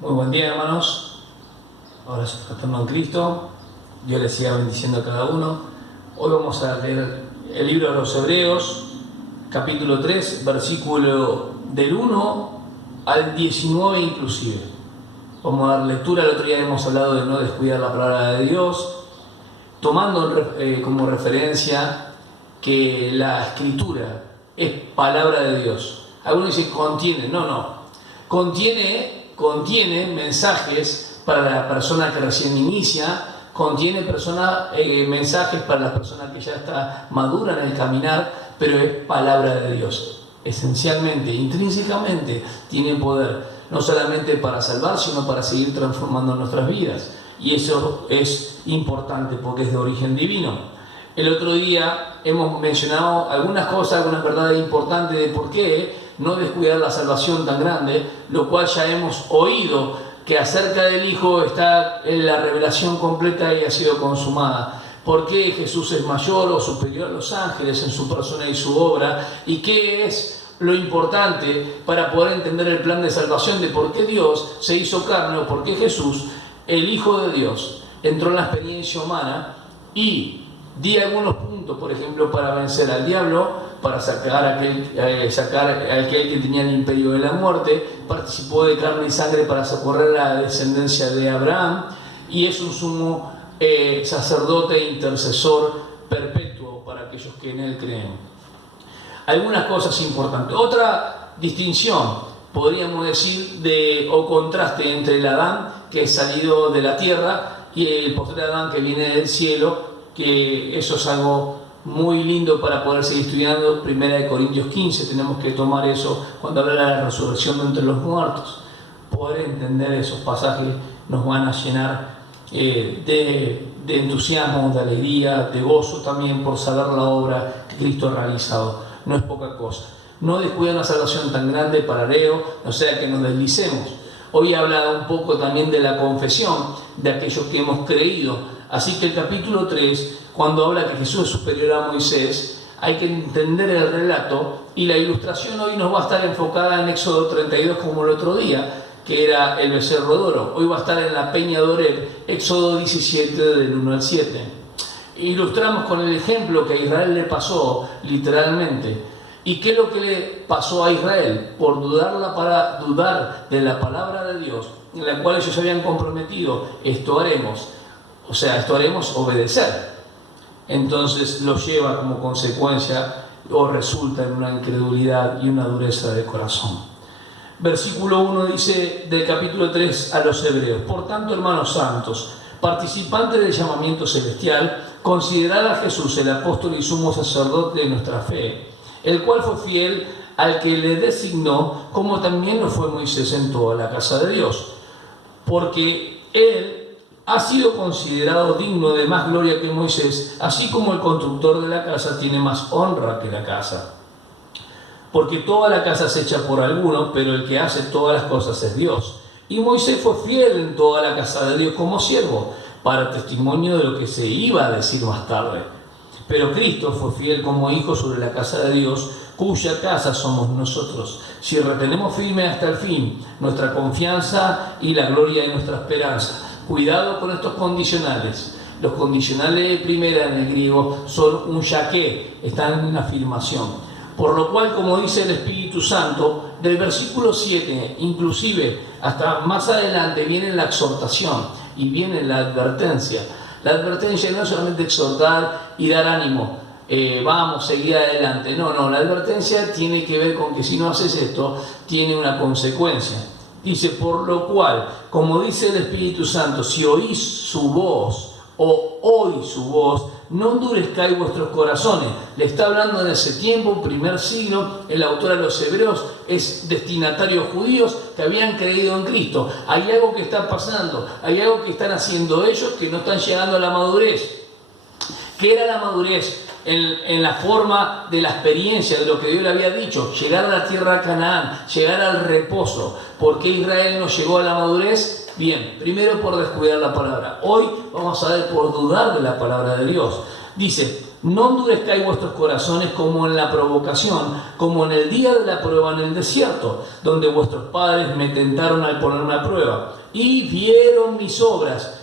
Muy buen día, hermanos. Ahora se tratando en Cristo. Dios les siga bendiciendo a cada uno. Hoy vamos a leer el libro de los Hebreos, capítulo 3, versículo del 1 al 19 inclusive. Vamos a dar lectura. El otro día hemos hablado de no descuidar la palabra de Dios, tomando como referencia que la Escritura es palabra de Dios. Algunos dicen contiene, no. Contiene mensajes para la persona que recién inicia, contiene mensajes para la persona que ya está madura en el caminar, pero es palabra de Dios. Esencialmente, intrínsecamente, tiene poder, no solamente para salvar, sino para seguir transformando nuestras vidas. Y eso es importante porque es de origen divino. El otro día hemos mencionado algunas cosas, algunas verdades importantes de por qué no descuidar la salvación tan grande, lo cual ya hemos oído que acerca del Hijo está en la revelación completa y ha sido consumada. ¿Por qué Jesús es mayor o superior a los ángeles en su persona y su obra? ¿Y qué es lo importante para poder entender el plan de salvación de por qué Dios se hizo carne o por qué Jesús, el Hijo de Dios, entró en la experiencia humana? Y di algunos puntos, por ejemplo, para vencer al diablo, para sacar a aquel que tenía el imperio de la muerte, participó de carne y sangre para socorrer a la descendencia de Abraham, y es un sumo sacerdote e intercesor perpetuo para aquellos que en él creen. Algunas cosas importantes. Otra distinción, podríamos decir, o contraste entre el Adán que es salido de la tierra y el posterior Adán que viene del cielo, que eso es algo muy lindo para poder seguir estudiando. 1 Corintios 15, tenemos que tomar eso cuando habla de la resurrección de entre los muertos. Poder entender esos pasajes nos van a llenar de entusiasmo, de alegría, de gozo también por saber la obra que Cristo ha realizado. No es poca cosa. No descuida una salvación tan grande, paralelo, no sea que nos deslicemos. Hoy habla un poco también de la confesión de aquellos que hemos creído. Así que el capítulo 3, cuando habla que Jesús es superior a Moisés, hay que entender el relato, y la ilustración hoy nos va a estar enfocada en Éxodo 32 como el otro día, que era el becerro de oro. Hoy va a estar en la peña de Horeb, Éxodo 17 del 1 al 7. Ilustramos con el ejemplo que a Israel le pasó literalmente. ¿Y qué es lo que le pasó a Israel? Por dudar de la palabra de Dios, en la cual ellos habían comprometido, esto haremos obedecer. Entonces lo lleva como consecuencia o resulta en una incredulidad y una dureza de corazón. Versículo 1 dice del capítulo 3 a los Hebreos: por tanto, hermanos santos, participantes del llamamiento celestial, considerad a Jesús, el apóstol y sumo sacerdote de nuestra fe, el cual fue fiel al que le designó, como también lo fue Moisés en toda la casa de Dios, porque él ha sido considerado digno de más gloria que Moisés, así como el constructor de la casa tiene más honra que la casa. Porque toda la casa es hecha por alguno, pero el que hace todas las cosas es Dios. Y Moisés fue fiel en toda la casa de Dios como siervo, para testimonio de lo que se iba a decir más tarde. Pero Cristo fue fiel como hijo sobre la casa de Dios, cuya casa somos nosotros, si retenemos firme hasta el fin nuestra confianza y la gloria de nuestra esperanza. Cuidado con estos condicionales. Los condicionales de primera en el griego son un yaqué, están en una afirmación. Por lo cual, como dice el Espíritu Santo, del versículo 7, inclusive hasta más adelante, viene la exhortación y viene la advertencia. La advertencia no es solamente exhortar y dar ánimo, vamos, seguir adelante. No, la advertencia tiene que ver con que si no haces esto, tiene una consecuencia. Dice, por lo cual, como dice el Espíritu Santo, si oís su voz no endurezcáis vuestros corazones. Le está hablando en ese tiempo, primer siglo, el autor a los Hebreos es destinatario judíos que habían creído en Cristo. Hay algo que está pasando, hay algo que están haciendo ellos que no están llegando a la madurez. ¿Qué era la madurez? En la forma de la experiencia de lo que Dios le había dicho, llegar a la tierra de Canaán, llegar al reposo. ¿Por qué Israel no llegó a la madurez? Bien, primero por descuidar la palabra. Hoy vamos a ver por dudar de la palabra de Dios. Dice, no endurezcáis vuestros corazones como en la provocación, como en el día de la prueba en el desierto, donde vuestros padres me tentaron al ponerme a prueba, y vieron mis obras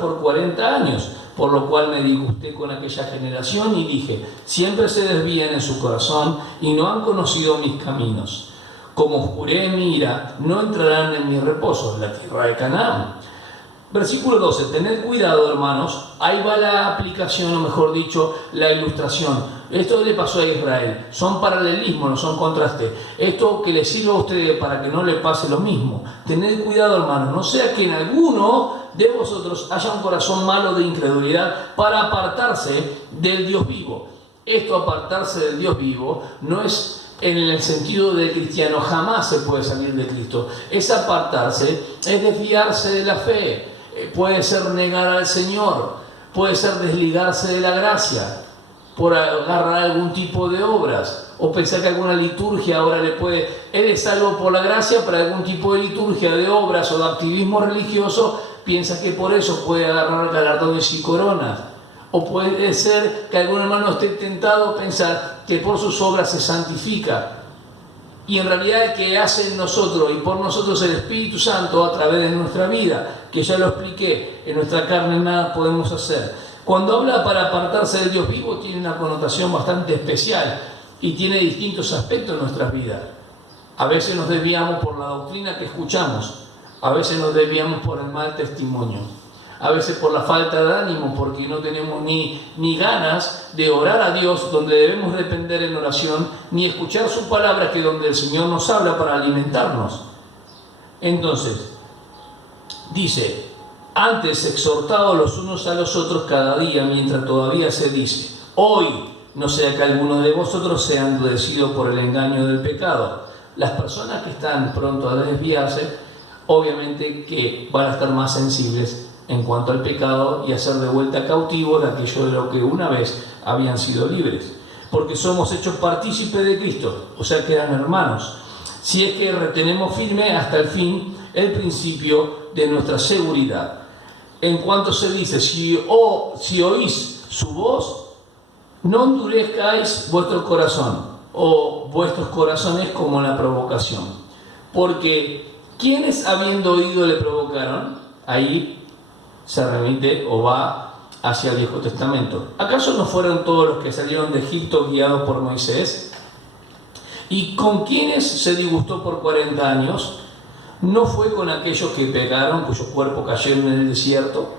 por 40 años, por lo cual me disgusté con aquella generación y dije, siempre se desvían en su corazón y no han conocido mis caminos. Como juré en mi ira, no entrarán en mi reposo, en la tierra de Canaán. Versículo 12, tened cuidado, hermanos, ahí va la aplicación, o mejor dicho, la ilustración. Esto le pasó a Israel, son paralelismos, no son contrastes. Esto que les sirva a ustedes para que no le pase lo mismo. Tened cuidado, hermanos, no sea que en alguno de vosotros haya un corazón malo de incredulidad para apartarse del Dios vivo. Esto, apartarse del Dios vivo, no es en el sentido del cristiano, jamás se puede salir de Cristo. Es apartarse, es desviarse de la fe. Puede ser negar al Señor, puede ser desligarse de la gracia, por agarrar algún tipo de obras, o pensar que alguna liturgia ahora le puede... Él es salvo por la gracia, pero algún tipo de liturgia, de obras o de activismo religioso, piensa que por eso puede agarrar galardones y coronas. O puede ser que algún hermano esté tentado a pensar que por sus obras se santifica. Y en realidad el que hace en nosotros y por nosotros el Espíritu Santo a través de nuestra vida, que ya lo expliqué, en nuestra carne nada podemos hacer. Cuando habla para apartarse del Dios vivo tiene una connotación bastante especial y tiene distintos aspectos en nuestras vidas. A veces nos desviamos por la doctrina que escuchamos, a veces nos desviamos por el mal testimonio, a veces por la falta de ánimo, porque no tenemos ni ganas de orar a Dios, donde debemos depender en oración, ni escuchar su palabra, que donde el Señor nos habla para alimentarnos. Entonces, dice, antes exhortados los unos a los otros cada día, mientras todavía se dice, hoy no sea que alguno de vosotros sea endurecido por el engaño del pecado. Las personas que están pronto a desviarse, obviamente que van a estar más sensibles en cuanto al pecado y a ser de vuelta cautivos de aquello de lo que una vez habían sido libres. Porque somos hechos partícipes de Cristo, o sea que eran hermanos. Si es que retenemos firme hasta el fin el principio de nuestra seguridad. En cuanto se dice, si oís su voz, no endurezcáis vuestro corazón, o vuestros corazones como en la provocación. Porque, ¿quiénes habiendo oído le provocaron? Ahí se remite o va hacia el Viejo Testamento. ¿Acaso no fueron todos los que salieron de Egipto guiados por Moisés? ¿Y con quiénes se disgustó por 40 años? ¿No fue con aquellos que pecaron, cuyos cuerpos cayeron en el desierto?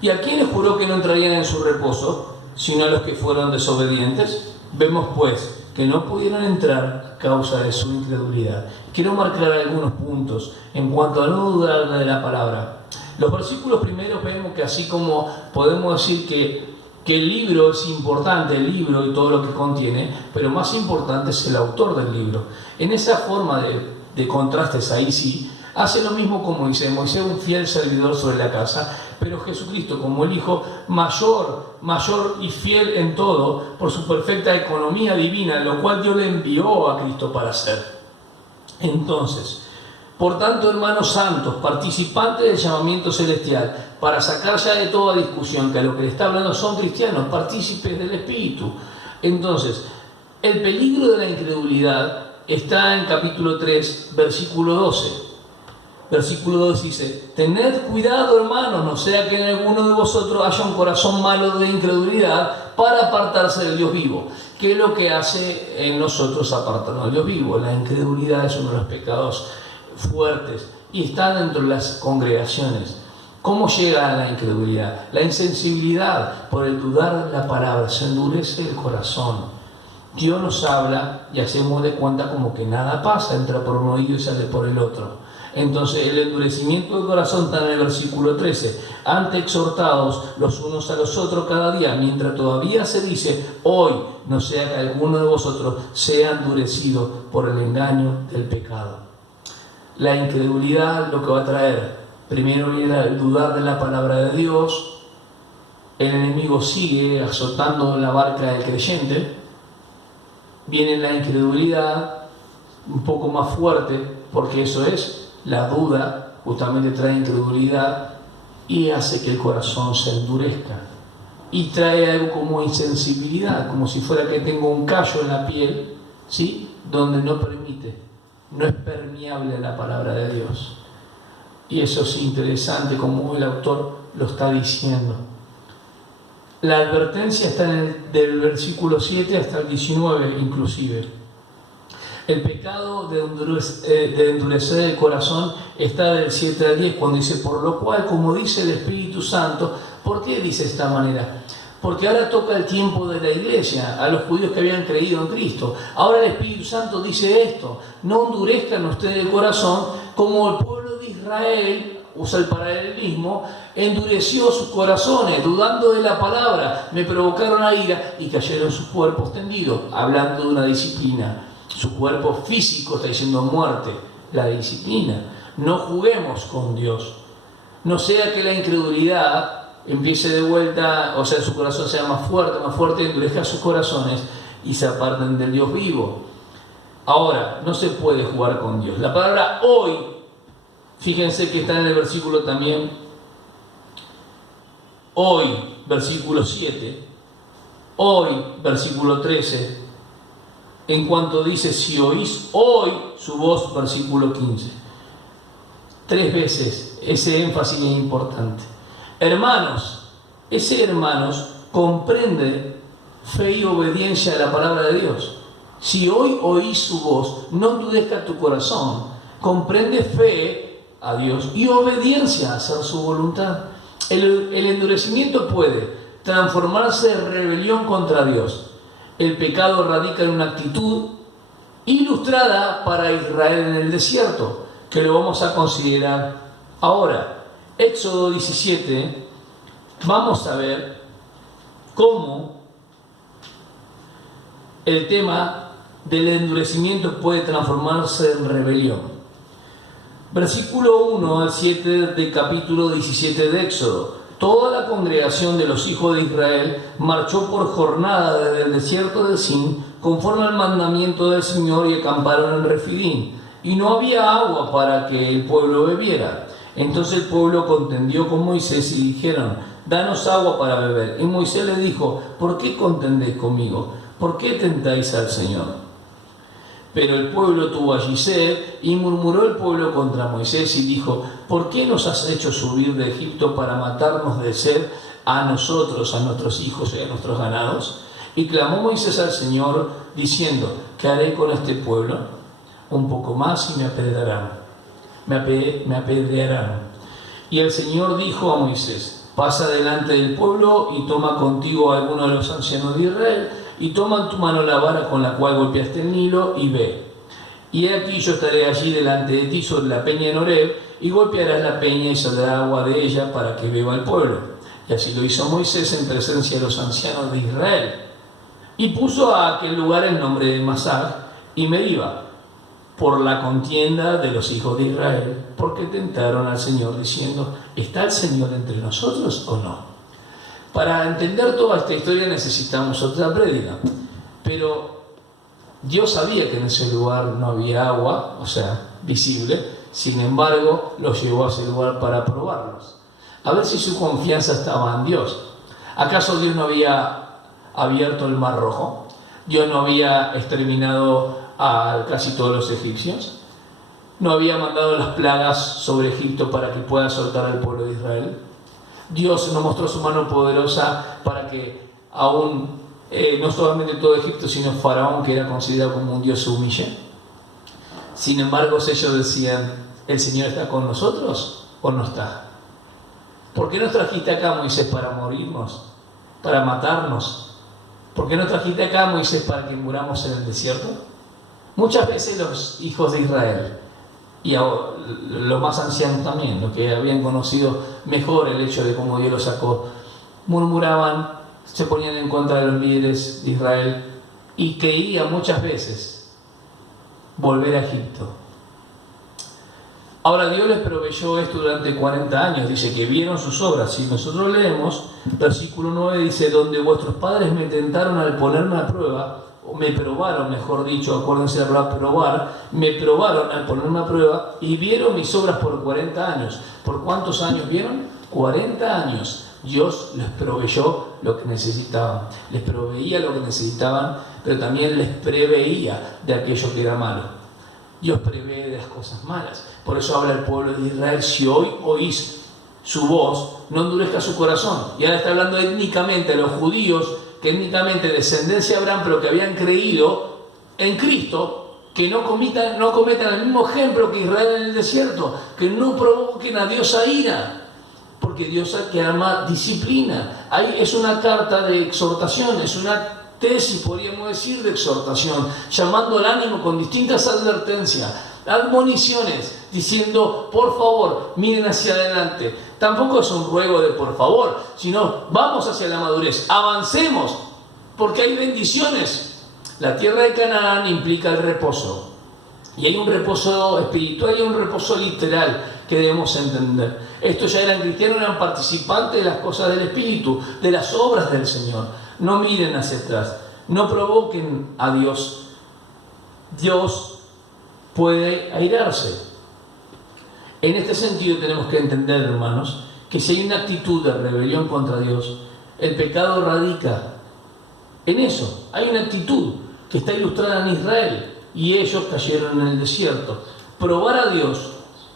¿Y a quiénes juró que no entrarían en su reposo, sino a los que fueron desobedientes? Vemos pues que no pudieron entrar a causa de su incredulidad. Quiero marcar algunos puntos en cuanto a no dudar de la palabra. Los versículos primeros vemos que así como podemos decir que el libro es importante, el libro y todo lo que contiene, pero más importante es el autor del libro. En esa forma de contrastes ahí sí, hace lo mismo con Moisés. Moisés es un fiel servidor sobre la casa, pero Jesucristo como el Hijo mayor y fiel en todo, por su perfecta economía divina, lo cual Dios le envió a Cristo para hacer. Entonces, por tanto, hermanos santos, participantes del llamamiento celestial, para sacar ya de toda discusión que a lo que le está hablando son cristianos, partícipes del Espíritu. Entonces, el peligro de la incredulidad está en capítulo 3, versículo 12. Versículo 2 dice, tened cuidado, hermanos, no sea que en alguno de vosotros haya un corazón malo de incredulidad para apartarse del Dios vivo. ¿Qué es lo que hace en nosotros apartarnos del Dios vivo? La incredulidad es uno de los pecados fuertes y está dentro de las congregaciones. ¿Cómo llega a la incredulidad? La insensibilidad por el dudar de la palabra, se endurece el corazón. Dios nos habla y hacemos de cuenta como que nada pasa, entra por un oído y sale por el otro. Entonces el endurecimiento del corazón está en el versículo 13. Antes exhortados los unos a los otros cada día, mientras todavía se dice, hoy no sea que alguno de vosotros sea endurecido por el engaño del pecado. La incredulidad lo que va a traer, primero viene el dudar de la palabra de Dios, el enemigo sigue azotando la barca del creyente, viene la incredulidad un poco más fuerte, porque eso es la duda, justamente trae incredulidad y hace que el corazón se endurezca. y trae algo como insensibilidad, como si fuera que tengo un callo en la piel, ¿sí? Donde no permite, no es permeable a la palabra de Dios. Y eso es interesante como el autor lo está diciendo. La advertencia está del versículo 7 hasta el 19 inclusive. El pecado de endurecer el corazón está del 7 al 10 cuando dice, por lo cual, como dice el Espíritu Santo, ¿por qué dice de esta manera? Porque ahora toca el tiempo de la iglesia, a los judíos que habían creído en Cristo. Ahora el Espíritu Santo dice esto, no endurezcan ustedes el corazón como el pueblo de Israel, usa el paralelismo, endureció sus corazones, dudando de la palabra, me provocaron a ira y cayeron sus cuerpos tendidos, hablando de una disciplina. Su cuerpo físico está diciendo muerte, la disciplina. No juguemos con Dios. No sea que la incredulidad empiece de vuelta, o sea, su corazón sea más fuerte, endurezca sus corazones y se aparten del Dios vivo. Ahora, no se puede jugar con Dios. La palabra hoy, fíjense que está en el versículo también, hoy, versículo 7, hoy, versículo 13, en cuanto dice, si oís hoy su voz, versículo 15. 3 veces ese énfasis es importante. Hermanos, ese hermanos comprende fe y obediencia a la palabra de Dios. Si hoy oís su voz, no endurezca tu corazón. Comprende fe a Dios y obediencia a hacer su voluntad. El endurecimiento puede transformarse en rebelión contra Dios. El pecado radica en una actitud ilustrada para Israel en el desierto, que lo vamos a considerar ahora. Éxodo 17, vamos a ver cómo el tema del endurecimiento puede transformarse en rebelión. Versículo 1 al 7 del capítulo 17 de Éxodo. Toda la congregación de los hijos de Israel marchó por jornada desde el desierto de Sin, conforme al mandamiento del Señor, y acamparon en Refidín. Y no había agua para que el pueblo bebiera. Entonces el pueblo contendió con Moisés y dijeron, danos agua para beber. Y Moisés le dijo, ¿por qué contendéis conmigo? ¿Por qué tentáis al Señor? Pero el pueblo tuvo allí sed, y murmuró el pueblo contra Moisés y dijo, ¿por qué nos has hecho subir de Egipto para matarnos de sed a nosotros, a nuestros hijos y a nuestros ganados? Y clamó Moisés al Señor, diciendo, ¿qué haré con este pueblo? Un poco más y me apedrearán. Me apedrearán. Y el Señor dijo a Moisés, pasa delante del pueblo y toma contigo a alguno de los ancianos de Israel, y toma en tu mano la vara con la cual golpeaste el Nilo y ve. Y he aquí yo estaré allí delante de ti sobre la peña en Horeb, y golpearás la peña y saldrá agua de ella para que beba el pueblo. Y así lo hizo Moisés en presencia de los ancianos de Israel. Y puso a aquel lugar el nombre de Masah y Meriba, por la contienda de los hijos de Israel, porque tentaron al Señor diciendo, ¿está el Señor entre nosotros o no? Para entender toda esta historia necesitamos otra prédica, pero Dios sabía que en ese lugar no había agua, o sea, visible, sin embargo, los llevó a ese lugar para probarlos, a ver si su confianza estaba en Dios. ¿Acaso Dios no había abierto el Mar Rojo? ¿Dios no había exterminado a casi todos los egipcios? ¿No había mandado las plagas sobre Egipto para que pueda soltar al pueblo de Israel? Dios nos mostró su mano poderosa para que aún, no solamente todo Egipto, sino Faraón, que era considerado como un Dios, se humille. Sin embargo, ellos decían, ¿el Señor está con nosotros o no está? ¿Por qué nos trajiste acá, Moisés, para morirnos? ¿Para matarnos? ¿Por qué nos trajiste acá, Moisés, para que muramos en el desierto? Muchas veces los hijos de Israel, y los más ancianos también, los que habían conocido mejor el hecho de cómo Dios los sacó, murmuraban, se ponían en contra de los líderes de Israel y creían muchas veces volver a Egipto. Ahora Dios les proveyó esto durante 40 años, dice que vieron sus obras. Si nosotros leemos, versículo 9 dice, donde vuestros padres me tentaron al ponerme a prueba, o me probaron, mejor dicho, acuérdense de probar, me probaron al ponerme a prueba y vieron mis obras por 40 años. ¿Por cuántos años vieron? 40 años Dios les proveyó lo que necesitaban, les proveía lo que necesitaban, pero también les preveía de aquello que era malo. Dios prevé de las cosas malas. Por eso habla el pueblo de Israel: si hoy oís su voz, no endurezca su corazón. Y ahora está hablando étnicamente a los judíos, que étnicamente descendencia de Abraham, pero que habían creído en Cristo, que no cometan el mismo ejemplo que Israel en el desierto, que no provoquen a Dios a ira, porque Dios que ama disciplina. Ahí es una carta de exhortación, es una tesis, podríamos decir, de exhortación, llamando al ánimo con distintas advertencias, admoniciones, diciendo: por favor, miren hacia adelante. Tampoco es un ruego de por favor, sino vamos hacia la madurez, avancemos, porque hay bendiciones. La tierra de Canaán implica el reposo, y hay un reposo espiritual y un reposo literal que debemos entender. Estos ya eran cristianos, eran participantes de las cosas del Espíritu, de las obras del Señor. No miren hacia atrás, no provoquen a Dios. Dios puede airarse. En este sentido tenemos que entender, hermanos, que si hay una actitud de rebelión contra Dios, el pecado radica en eso. Hay una actitud que está ilustrada en Israel, y ellos cayeron en el desierto. Probar a Dios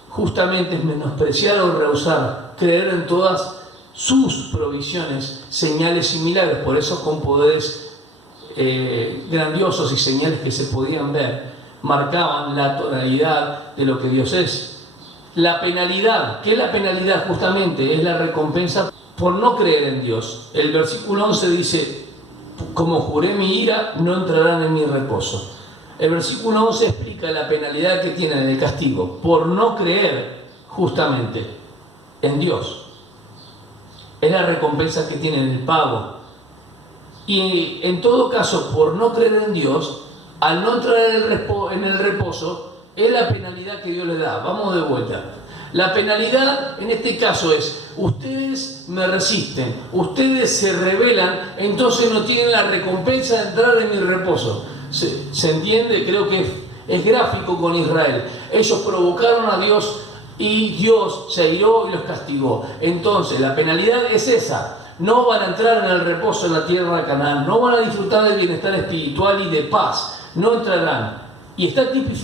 justamente es menospreciar o rehusar creer en todas sus provisiones, señales y milagros. Por eso, con poderes grandiosos y señales que se podían ver, marcaban la tonalidad de lo que Dios es. La penalidad, ¿qué es la penalidad? Justamente es la recompensa por no creer en Dios. El versículo 11 dice: como juré mi ira, no entrarán en mi reposo. El versículo 11 explica la penalidad que tienen en el castigo por no creer justamente en Dios. Es la recompensa que tienen, el pago. Y en todo caso, por no creer en Dios, al no entrar en el reposo, es la penalidad que Dios le da. Vamos de vuelta. La penalidad en este caso es: ustedes me resisten, ustedes se rebelan, entonces no tienen la recompensa de entrar en mi reposo. ¿Se entiende? Creo que es gráfico con Israel. Ellos provocaron a Dios y Dios se airó y los castigó. Entonces la penalidad es esa: no van a entrar en el reposo en la tierra de Canaán, no van a disfrutar del bienestar espiritual y de paz, no entrarán. Y está tipificado